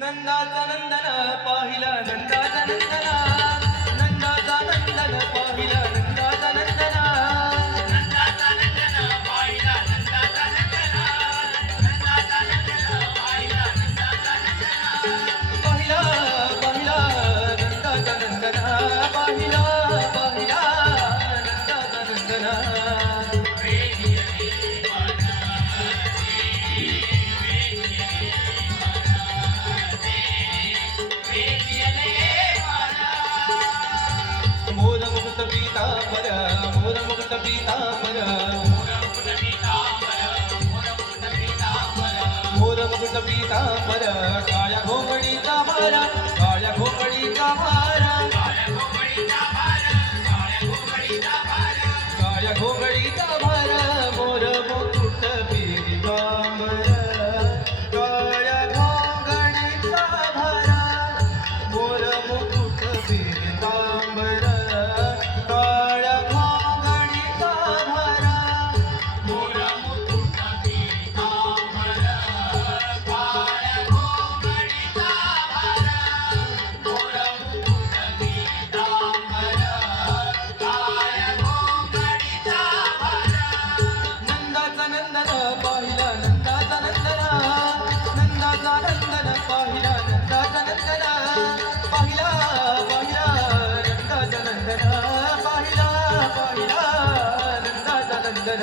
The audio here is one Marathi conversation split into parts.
नंदाचा नंदन पाहिला नंदाचा नंदन नंदाचा नंदन पाहिला नंदाचा नंदन नंदाचा नंदन पाहिला नंदाचा नंदन नंदाचा नंदन पाहिला नंदाचा नंदन पाहिला पाहिला नंदाचा नंदन पाहिला पाहिला नंदाचा नंदन मोर मुक्त पीतांबर मोर मुक्त पीतांबर मोर मुक्त पीतांबर काळ्या घोंगडीचा भार काळ्या घोंगडीचा भार काळ्या घोंगडीचा भार मोर मुकुट पीतांबर काळ्या घोंगडीचा भार मोर मुकुट पीतांबर काळ्या घोंगडीचा भार मोर मुकुट पीतांबर काळ्या घोंगडीचा भार मोर मुकुट पीतांबर काळ्या घोंगडीचा भार नंदाचा नंदन पाहिला नंदाचा नंदन नंदाचा नंदन पाहिला नंदाचा नंदन पाहिला पाहिला नंदाचा नंदन पाहिला पाहिला नंदाचा नंदन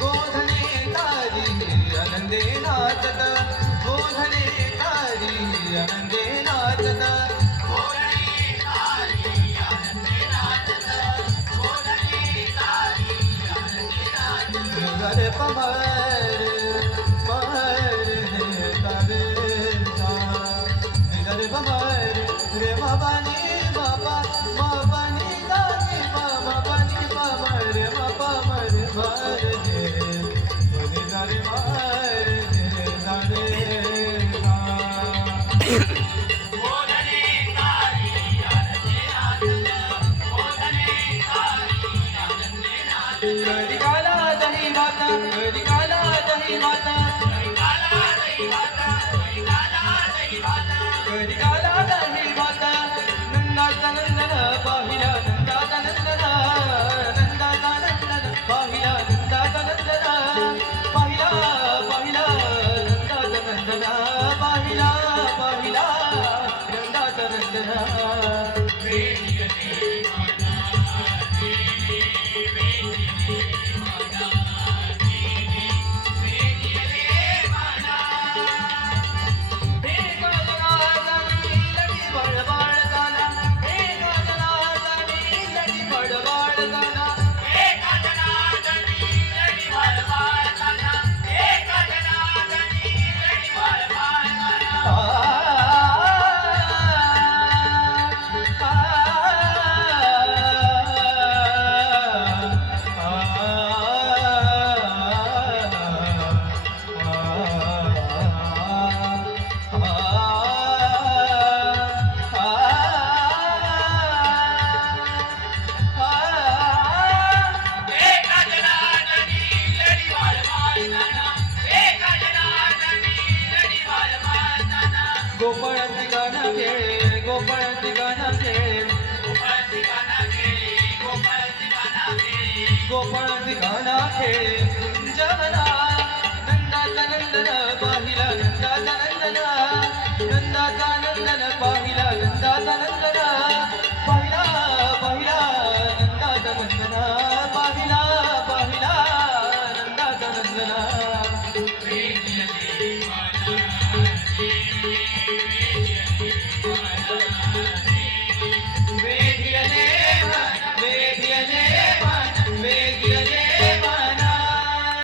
गोधने तारी आनंदे नाचत गोधने तारी आनंदे नाचत घर पवार पवार हे तारे घर पवार रे बाबानी बाबा बाबानी दानी बाबा बानी बाबा रे बाबा मरे मार दे बोले जारे मार दे जारे कधी काला दही भात कधी काला दही भात कधी काला दही भात नंदाचा नंदन पाहिला नंदाचा नंदन नंदाचा नंदन पाहिला नंदाचा नंदन पाहिला पाहिला नंदाचा नंदन पाहिला पाहिला नंदाचा नंदन गोपाळांची गाणं खेळ गोपाळांची गाणं खेळ गोपाळांची गाणं खेळ जगना नंदाचा नंदन